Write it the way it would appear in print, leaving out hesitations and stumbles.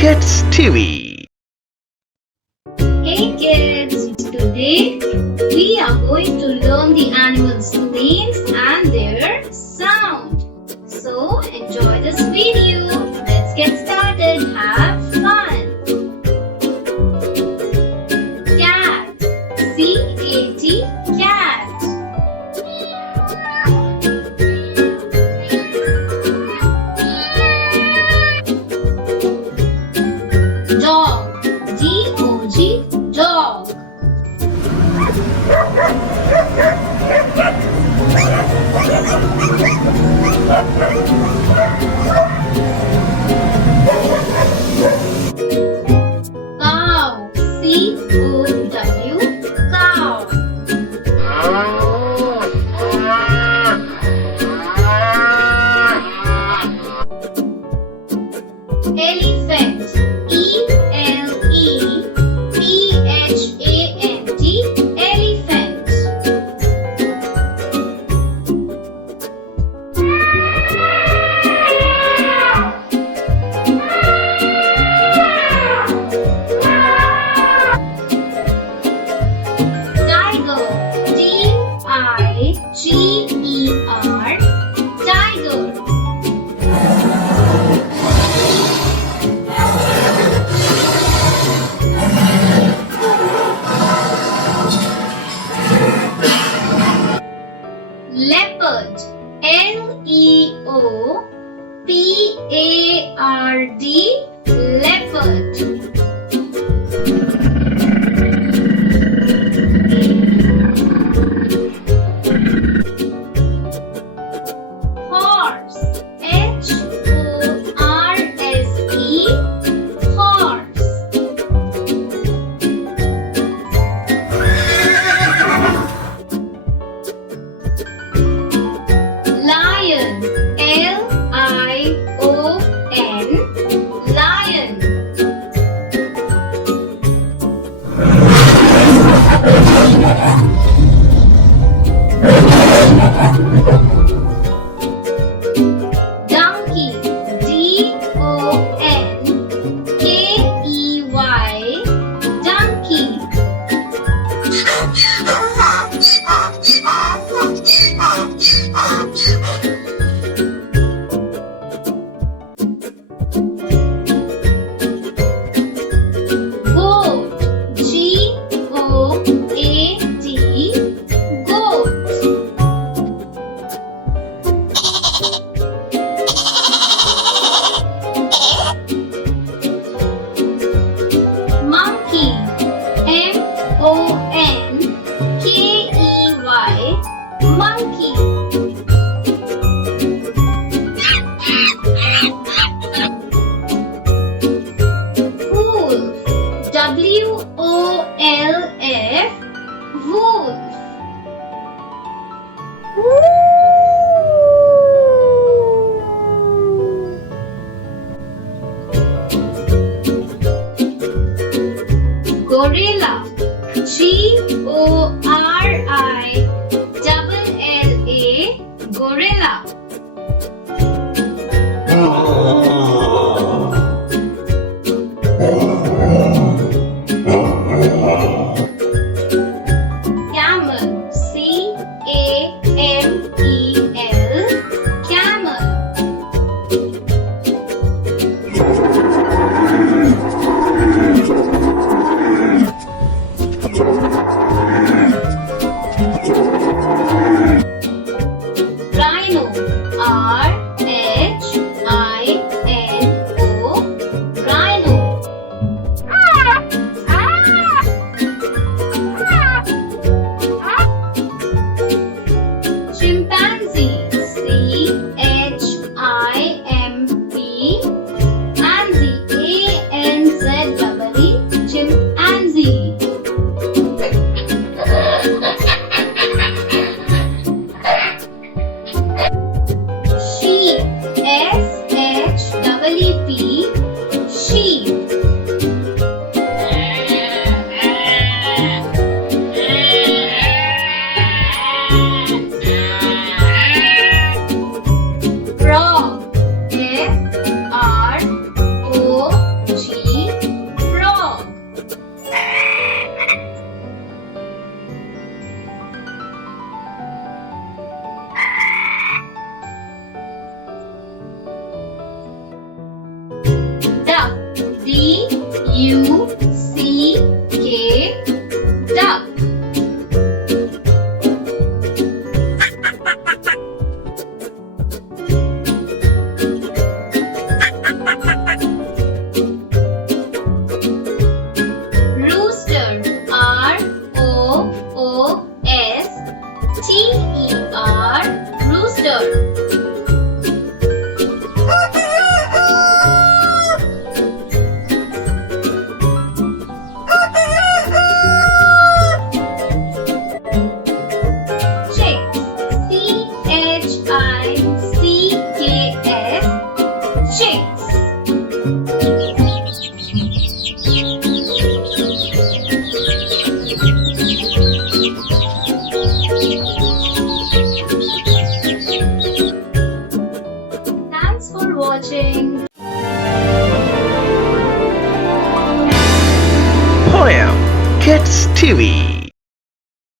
Kids TV. Hey kids, today we are going to learn the animals' names and their sound. So enjoy this video. Let's get started. Have fun. Cat. C-A-T, cat. Dog. D-O-G, dog. Cow. C-O-W, cow. Elephant. E-L-E-P-H-A-N-T, elephant. Tiger. T-I-G-E-R, tiger. Leopard. L-E-O-P-A-R-D, leopard. Horse. H-O-R-S-E, horse. Lion. L-I-O-N, lion. Donkey. D-O-N-K-E-Y, donkey. Goat. G-O-A-T, goat. Monkey. M-O-N-K-E-Y, monkey. Wolf. W-O-L-F, wolf. Gorilla. G-O-R-I-L-L-A, gorilla. Camel. C-A-M-E-L, camel. Rhino. duck. Rooster, R-O-O-S-T-E-R, rooster. Chicks, thanks for watching. PoemKidsTV.